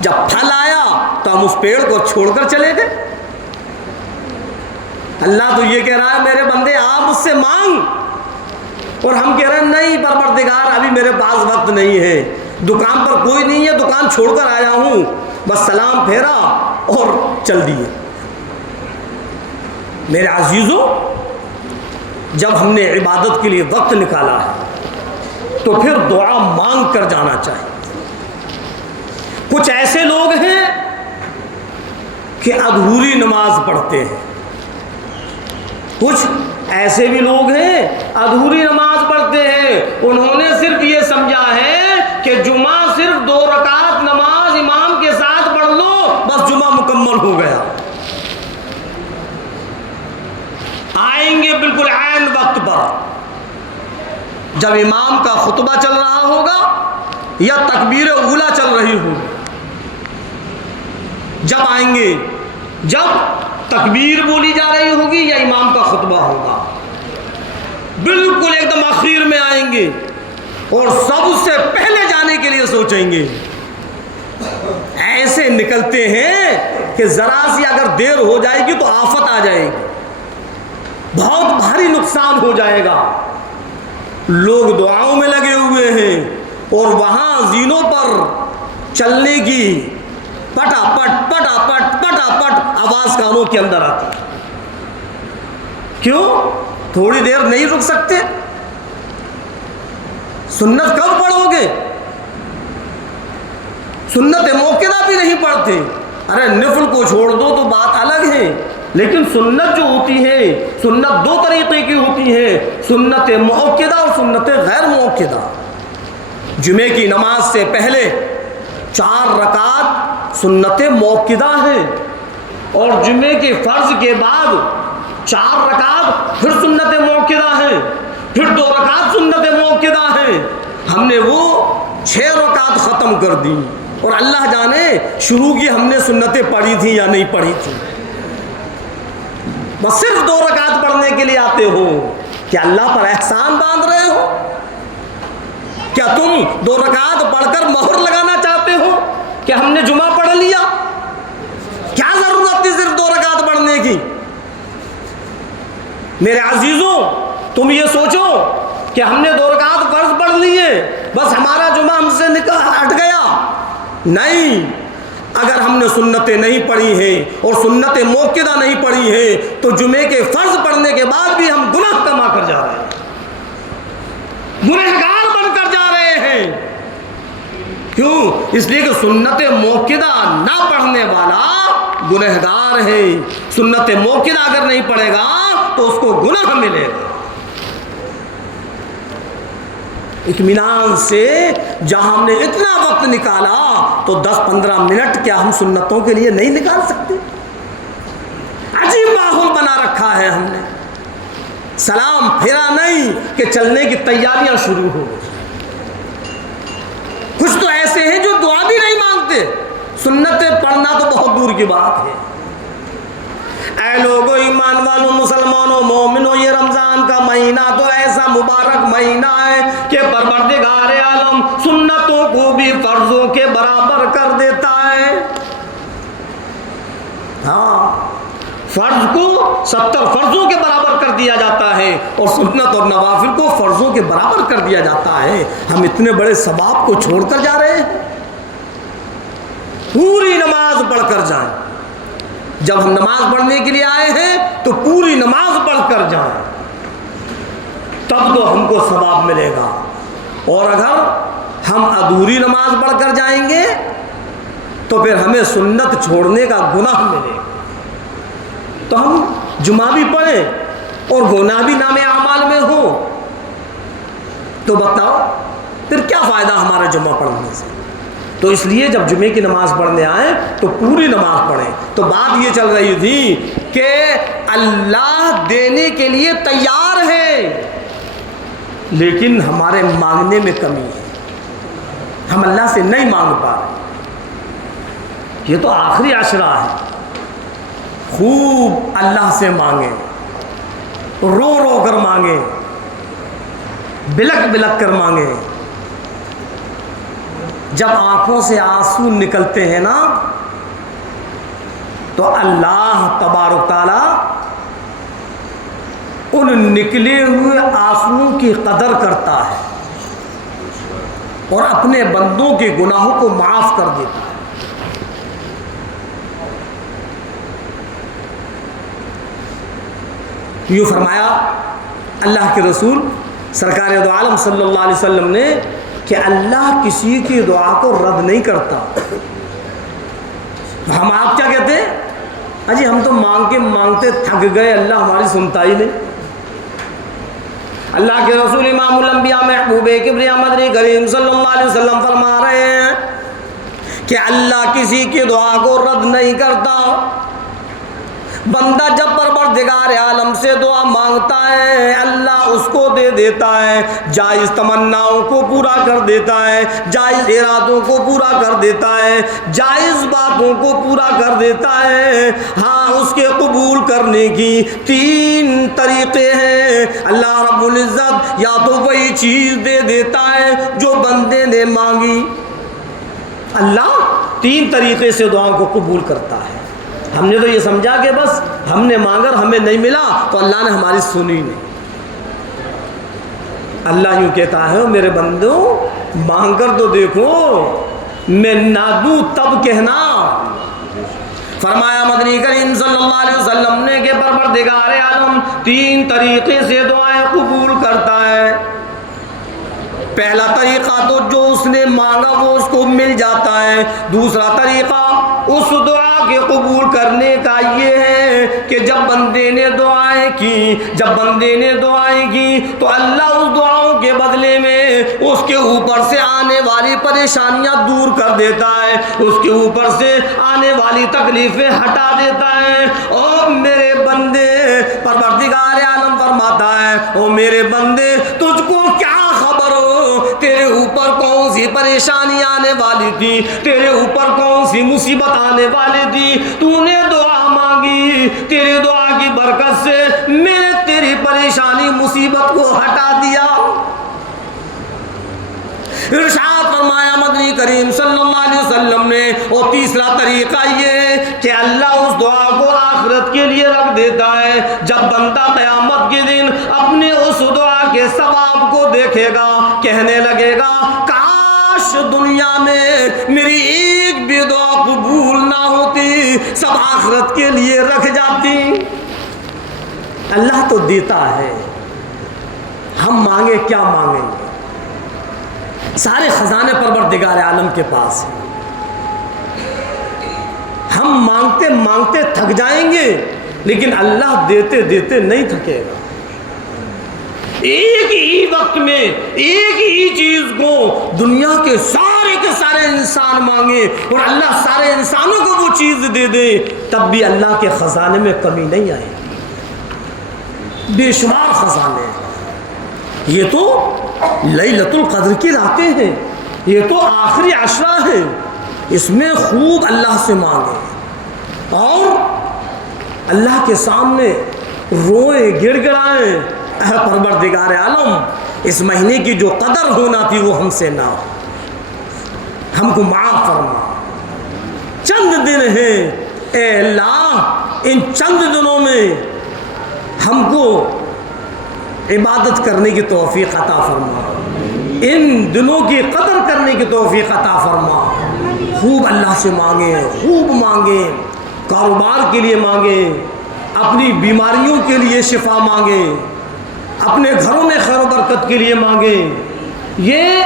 جب پھل آیا تو ہم اس پیڑ کو چھوڑ کر چلے گئے. اللہ تو یہ کہہ رہا ہے میرے بندے آپ مجھ سے مانگ، اور ہم کہہ رہے ہیں نہیں پروردگار ابھی میرے پاس وقت نہیں ہے، دکان پر کوئی نہیں ہے، دکان چھوڑ کر آیا ہوں، بس سلام پھیرا اور چل دیے. میرے عزیزوں، جب ہم نے عبادت کے لیے وقت نکالا ہے تو پھر دعا مانگ کر جانا چاہیے. کچھ ایسے لوگ ہیں کہ ادھوری نماز پڑھتے ہیں، کچھ ایسے بھی لوگ ہیں ادھوری نماز پڑھتے ہیں. انہوں نے صرف یہ سمجھا ہے کہ جمعہ صرف 2 رکعت نماز امام کے ساتھ پڑھ لو، بس جمعہ مکمل ہو گیا. آئیں گے بالکل عین وقت پر، جب امام کا خطبہ چل رہا ہوگا یا تکبیر اولا چل رہی ہوگی. جب آئیں گے جب تکبیر بولی جا رہی ہوگی یا امام کا خطبہ ہوگا، بالکل ایک دم آخر میں آئیں گے اور سب سے پہلے جانے کے لیے سوچیں گے. ایسے نکلتے ہیں کہ ذرا سی اگر دیر ہو جائے گی تو آفت آ جائے گی، بہت بھاری نقصان ہو جائے گا. لوگ دعاؤں میں لگے ہوئے ہیں اور وہاں زینوں پر چلنے کی پٹا پٹ آواز کانوں کے اندر آتی ہے. کیوں؟ تھوڑی دیر نہیں رک سکتے؟ سنت کب پڑھو گے؟ سنت موقدہ بھی نہیں پڑھتے. ارے نفل کو چھوڑ دو تو بات الگ ہے، لیکن سنت جو ہوتی ہے، سنت دو طریقے کی ہوتی ہے، سنت موقدہ اور سنت غیر موقدہ. جمعے کی نماز سے پہلے 4 رکعت سنت موقدہ ہیں، اور جمعے کے فرض کے بعد 4 رکعت پھر سنت موقدہ ہیں، پھر 2 رکعت سنت موقدہ ہیں. ہم نے وہ 6 رکعت ختم کر دی، اور اللہ جانے شروع کی ہم نے سنتیں پڑھی تھی یا نہیں پڑھی تھی. بس صرف 2 رکعت پڑھنے کے لیے آتے ہو. کیا اللہ پر احسان باندھ رہے ہو؟ کیا تم 2 رکعت پڑھ کر مہر لگانا چاہتے ہو کہ ہم نے جمعہ پڑھ لیا؟ کیا ضرورت تھی صرف 2 رکعت پڑھنے کی؟ میرے عزیزوں، تم یہ سوچو کہ ہم نے 2 رکعت فرض پڑھ لیے، بس ہمارا جمعہ ہم سے ہٹ گیا. نہیں، اگر ہم نے سنتیں نہیں پڑھی ہیں اور سنت موقدہ نہیں پڑھی ہیں تو جمعے کے فرض پڑھنے کے بعد بھی ہم گناہ کما کر جا رہے ہیں، گنہگار بن کر جا رہے ہیں. کیوں؟ اس لیے کہ سنت موقدہ نہ پڑھنے والا گنہگار ہے. سنت موقدہ اگر نہیں پڑھے گا تو اس کو گناہ ملے گا. اطمینان سے جہاں ہم نے اتنا وقت نکالا تو 10-15 منٹ کیا ہم سنتوں کے لیے نہیں نکال سکتے؟ عجیب ماحول بنا رکھا ہے ہم نے. سلام پھیرا نہیں کہ چلنے کی تیاریاں شروع ہو. کچھ تو ایسے ہیں جو دعا بھی نہیں مانگتے، سنتیں پڑھنا تو بہت دور کی بات ہے. اے لوگو، ایمان والوں، مسلمانوں، مومنوں، یہ رمضان کا مہینہ تو ایسا مبارک مہینہ ہے کہ پروردگار عالم سنتوں کو بھی فرضوں کے برابر کر دیتا ہے. ہاں، فرض کو 70 فرضوں کے برابر کر دیا جاتا ہے، اور سنت اور نوافل کو فرضوں کے برابر کر دیا جاتا ہے. ہم اتنے بڑے ثواب کو چھوڑ کر جا رہے ہیں. پوری نماز پڑھ کر جائیں. جب ہم نماز پڑھنے کے لیے آئے ہیں تو پوری نماز پڑھ کر جائیں، تب تو ہم کو ثواب ملے گا. اور اگر ہم ادھوری نماز پڑھ کر جائیں گے تو پھر ہمیں سنت چھوڑنے کا گناہ ملے گا. تو ہم جمعہ بھی پڑھیں اور گناہ بھی نام اعمال میں ہو تو بتاؤ پھر کیا فائدہ ہمارا جمعہ پڑھنے سے؟ تو اس لیے جب جمعے کی نماز پڑھنے آئیں تو پوری نماز پڑھیں. تو بات یہ چل رہی تھی کہ اللہ دینے کے لیے تیار ہے، لیکن ہمارے مانگنے میں کمی ہے. ہم اللہ سے نہیں مانگ پا رہے. یہ تو آخری عشرہ ہے، خوب اللہ سے مانگیں، رو رو کر مانگیں، بلک بلک کر مانگیں. جب آنکھوں سے آنسو نکلتے ہیں نا تو اللہ تبارک تعالیٰ ان نکلے ہوئے آنسوؤں کی قدر کرتا ہے اور اپنے بندوں کے گناہوں کو معاف کر دیتا ہے. یوں فرمایا اللہ کے رسول سرکار دو عالم صلی اللہ علیہ وسلم نے کہ اللہ کسی کی دعا کو رد نہیں کرتا. ہم آپ کیا کہتے ہیں؟ اجی ہم تو مانگ کے مانگتے تھک گئے، اللہ ہماری سنتا ہی نہیں. اللہ کے رسول امام الانبیاء محبوب کبریا مدنی کریم صلی اللہ علیہ وسلم فرما رہے ہیں کہ اللہ کسی کی دعا کو رد نہیں کرتا. بندہ جب پروردگار عالم سے دعا مانگتا ہے اللہ اس کو دے دیتا ہے، جائز تمناؤں کو پورا کر دیتا ہے، جائز ارادوں کو پورا کر دیتا ہے، جائز باتوں کو پورا کر دیتا ہے. ہاں، اس کے قبول کرنے کی 3 طریقے ہیں. اللہ رب العزت یا تو وہی چیز دے دیتا ہے جو بندے نے مانگی. اللہ 3 طریقے سے دعاؤں کو قبول کرتا ہے. ہم نے تو یہ سمجھا کہ بس ہم نے مانگر ہمیں نہیں ملا تو اللہ نے ہماری سنی نہیں. اللہ یوں کہتا ہے میرے بندو مانگ کر تو دیکھو، میں نہ دوں تب کہنا. فرمایا مدنی کریم صلی اللہ علیہ وسلم نے کہ پروردگار عالم 3 طریقے سے دعائیں قبول کرتا ہے. پہلا طریقہ تو جو اس نے مانگا وہ اس کو مل جاتا ہے. دوسرا طریقہ اس دعا کے قبول کرنے کا یہ ہے کہ جب بندے نے دعائیں کی تو اللہ اس دعاؤں کے بدلے میں اس کے اوپر سے آنے والی پریشانیاں دور کر دیتا ہے, اس کے اوپر سے آنے والی تکلیفیں ہٹا دیتا ہے. اور میرے بندے, پروردگار عالم فرماتا ہے, او میرے بندے تجھ کو کیا خبر ہو تیرے اوپر کون سی پریشانی آنے والی تھی, تیرے اوپر کون سی مصیبت آنے والی تھی, تو نے دعا مانگی, تیری دعا کی برکت سے میں نے تیری پریشانی مصیبت کو ہٹا دیا. ارشاد فرمایا مدنی کریم صلی اللہ علیہ وسلم نے. اور تیسرا طریقہ یہ ہے کہ اللہ اس دعا کو آخرت کے لیے رکھ دیتا ہے. جب بندہ قیامت کے دن اپنے اس دعا کے ثواب کو دیکھے گا, کہنے لگے گا کاش دنیا میں میری ایک بھی دعا قبول نہ ہوتی, سب آخرت کے لیے رکھ جاتی. اللہ تو دیتا ہے, ہم مانگے کیا مانگیں گے؟ سارے خزانے پروردگار عالم کے پاس ہیں. ہم مانگتے مانگتے تھک جائیں گے لیکن اللہ دیتے دیتے نہیں تھکے گا. ایک ہی وقت میں ایک ہی چیز کو دنیا کے سارے انسان مانگے اور اللہ سارے انسانوں کو وہ چیز دے دے, تب بھی اللہ کے خزانے میں کمی نہیں آئے. بے شمار خزانے ہیں. یہ تو لیلۃ القدر کی راتیں ہیں, یہ تو آخری عشرہ ہیں, اس میں خوب اللہ سے مانگیں اور اللہ کے سامنے روئیں گڑ گڑائیں, اے پروردگار عالم اس مہینے کی جو قدر ہونا تھی وہ ہم سے نہ ہو, ہم کو معاف فرما. چند دن ہیں اے اللہ, ان چند دنوں میں ہم کو عبادت کرنے کی توفیق عطا فرما, ان دنوں کی قدر کرنے کی توفیق عطا فرما. خوب اللہ سے مانگیں, خوب مانگیں, کاروبار کے لیے مانگیں, اپنی بیماریوں کے لیے شفا مانگیں, اپنے گھروں میں خیر و برکت کے لیے مانگیں. یہ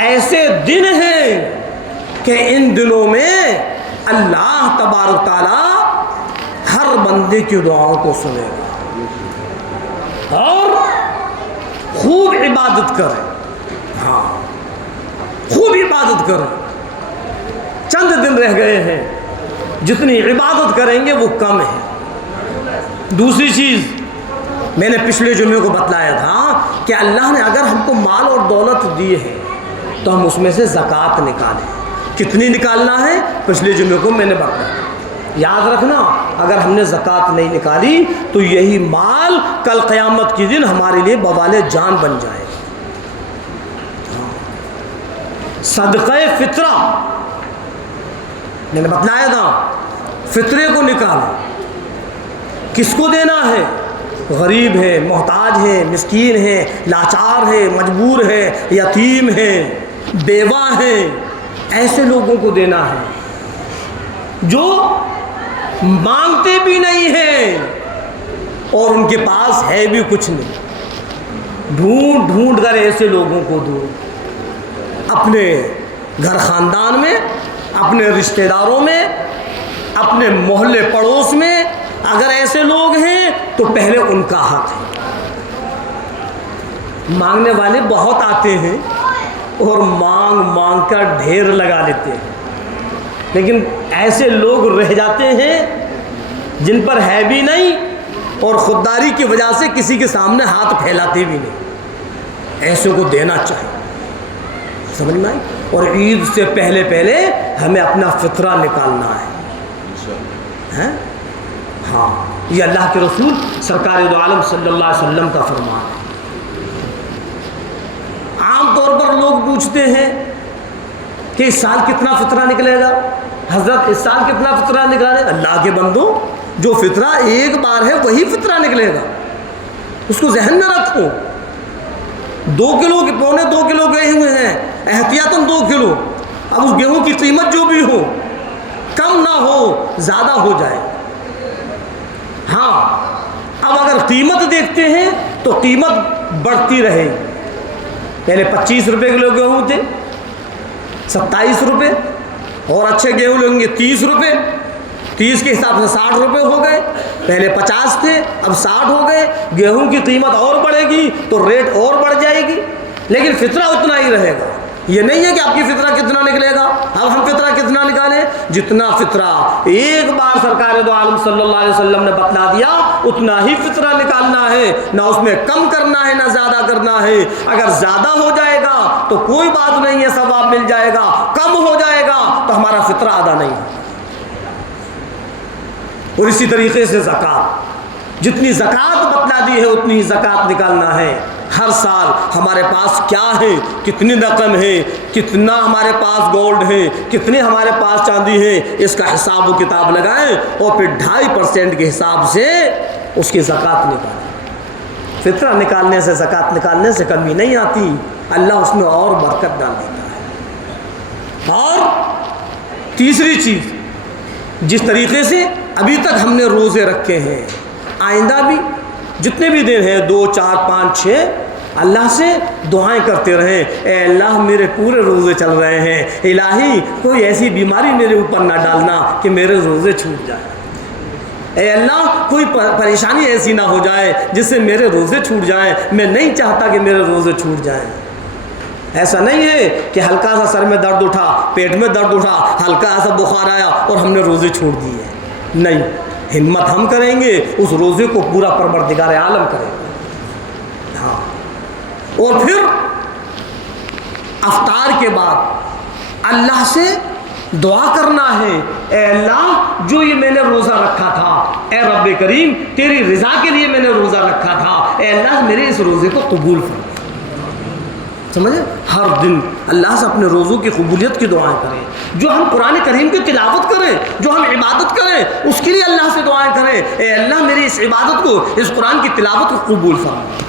ایسے دن ہیں کہ ان دنوں میں اللہ تبارک تعالی ہر بندے کی دعاؤں کو سنے گا. اور خوب عبادت کریں, ہاں خوب عبادت کریں. چند دن رہ گئے ہیں, جتنی عبادت کریں گے وہ کم ہے. دوسری چیز میں نے پچھلے جمعے کو بتلایا تھا کہ اللہ نے اگر ہم کو مال اور دولت دی ہے تو ہم اس میں سے زکوٰۃ نکالیں. کتنی نکالنا ہے پچھلے جمعے کو میں نے بتایا. یاد رکھنا, اگر ہم نے زکوٰۃ نہیں نکالی تو یہی مال کل قیامت کے دن ہمارے لیے بوال جان بن جائے. صدقہ فطرہ میں نے بتلایا تھا, فطرے کو نکالو. کس کو دینا ہے؟ غریب ہے, محتاج ہے, مسکین ہے, لاچار ہے, مجبور ہے, یتیم ہے, بیوہ ہیں, ایسے لوگوں کو دینا ہے جو مانگتے بھی نہیں ہیں اور ان کے پاس ہے بھی کچھ نہیں. ڈھونڈ ڈھونڈ کر ایسے لوگوں کو دو. اپنے گھر خاندان میں, اپنے رشتہ داروں میں, اپنے محلے پڑوس میں اگر ایسے لوگ ہیں تو پہلے ان کا حق ہے. مانگنے والے بہت آتے ہیں اور مانگ مانگ کر ڈھیر لگا لیتے ہیں, لیکن ایسے لوگ رہ جاتے ہیں جن پر ہے بھی نہیں اور خودداری کی وجہ سے کسی کے سامنے ہاتھ پھیلاتے بھی نہیں. ایسے کو دینا چاہیے, سمجھ میں آئی. اور عید سے پہلے پہلے ہمیں اپنا فطرہ نکالنا ہے. ہاں, یہ اللہ کے رسول سرکار دو عالم صلی اللہ علیہ وسلم کا فرمان ہے. عام طور پر لوگ پوچھتے ہیں کہ اس سال کتنا فطرہ نکلے گا؟ حضرت اس سال کتنا فطرہ نکالے؟ اللہ کے بندو, جو فطرہ ایک بار ہے وہی فطرہ نکلے گا, اس کو ذہن میں رکھو. 2 کلو کے پونے 2 کلو گئے ہیں, احتیاطاً 2 کلو. اب اس گیہوں کی قیمت جو بھی ہو, کم نہ ہو زیادہ ہو جائے. ہاں, اب اگر قیمت دیکھتے ہیں تو قیمت بڑھتی رہے گی. پہلے 25 روپے کلو گیہوں تھے، 27 روپے، اور اچھے گیہوں لیں گے 30 روپے، 30 کے حساب سے 60 روپے ہو گئے، پہلے 50 تھے اب 60 ہو گئے، گیہوں کی قیمت اور بڑھے گی تو ریٹ اور بڑھ جائے گی، لیکن فطرہ اتنا ہی رہے گا۔ یہ نہیں ہے کہ آپ کی فطرہ کتنا نکلے گا، اب ہم فطرہ کتنا نکالیں، جتنا فطرہ ایک بار سرکار دو عالم صلی اللہ علیہ وسلم نے بتلا دیا اتنا ہی فطرہ نکالنا ہے، نہ اس میں کم کرنا ہے نہ زیادہ کرنا ہے۔ اگر زیادہ ہو جائے گا تو کوئی بات نہیں ہے، ثواب مل جائے گا، کم ہو جائے گا تو ہمارا فطرہ ادا نہیں ہوگا۔ اور اسی طریقے سے زکوٰۃ، جتنی زکوٰۃ بتلا دی ہے اتنی ہی زکوٰۃ نکالنا ہے۔ ہر سال ہمارے پاس کیا ہے، کتنی رقم ہے، کتنا ہمارے پاس گولڈ ہے، کتنے ہمارے پاس چاندی ہے، اس کا حساب و کتاب لگائیں اور پھر 2.5% کے حساب سے اس کی زکوٰۃ نکالیں۔ فطرہ نکالنے سے، زکوٰۃ نکالنے سے کمی نہیں آتی، اللہ اس میں اور برکت ڈال دیتا ہے۔ اور تیسری چیز، جس طریقے سے ابھی تک ہم نے روزے رکھے ہیں، آئندہ بھی جتنے بھی دن ہیں 2 4 5 6 اللہ سے دعائیں کرتے رہیں، اے اللہ میرے پورے روزے چل رہے ہیں، الہی کوئی ایسی بیماری میرے اوپر نہ ڈالنا کہ میرے روزے چھوٹ جائیں، اے اللہ کوئی پریشانی ایسی نہ ہو جائے جس سے میرے روزے چھوٹ جائیں، میں نہیں چاہتا کہ میرے روزے چھوٹ جائیں۔ ایسا نہیں ہے کہ ہلکا سا سر میں درد اٹھا، پیٹ میں درد اٹھا، ہلکا سا بخار آیا اور ہم نے روزے چھوڑ دیے، نہیں، ہمت ہم کریں گے، اس روزے کو پورا پروردگار عالم کرے گا۔ ہاں، اور پھر افطار کے بعد اللہ سے دعا کرنا ہے، اے اللہ جو یہ میں نے روزہ رکھا تھا، اے رب کریم تیری رضا کے لیے میں نے روزہ رکھا تھا، اے اللہ میرے اس روزے کو قبول فرما۔ سمجھے، ہر دن اللہ سے اپنے روزوں کی قبولیت کی دعائیں کریں، جو ہم قرآن کریم کی تلاوت کریں، جو ہم عبادت کریں اس کے لیے اللہ سے دعائیں کریں، اے اللہ میری اس عبادت کو، اس قرآن کی تلاوت کو قبول فرما۔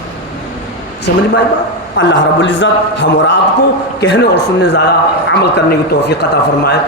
سمجھ میں آئی بات؟ اللہ رب العزت ہم اور آپ کو کہنے اور سننے زیادہ عمل کرنے کی توفیق عطا فرمائے۔